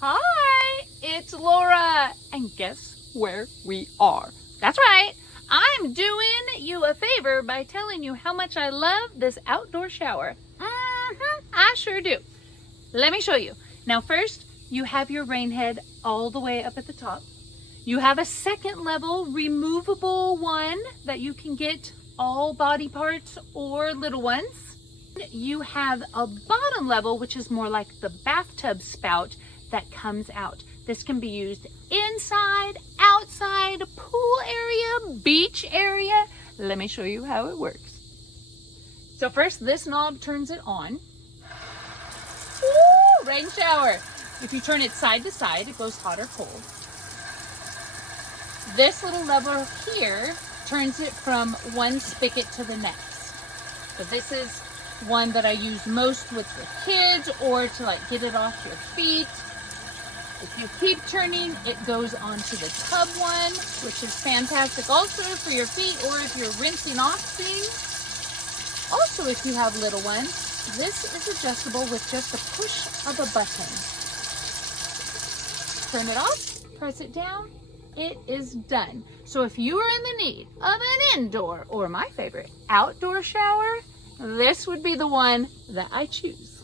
Hi, it's Laura, and guess where we are? That's right, I'm doing you a favor by telling you how much I love this outdoor shower. I sure do. Let me show you. Now first, you have your rain head all the way up at the top. You have a second level removable one that you can get all body parts or little ones. You have a bottom level, which is more like the bathtub spout that comes out. This can be used inside, outside, pool area, beach area. Let me show you how it works. So first, this knob turns it on. Woo, rain shower. If you turn it side to side, it goes hot or cold. This little lever here turns it from one spigot to the next. So this is one that I use most with the kids or to like get it off your feet. If you keep turning, it goes onto the tub one, which is fantastic also for your feet or if you're rinsing off things. Also, if you have little ones, this is adjustable with just a push of a button. Turn it off, press it down, it is done. So if you are in the need of an indoor, or my favorite, outdoor shower, this would be the one that I choose.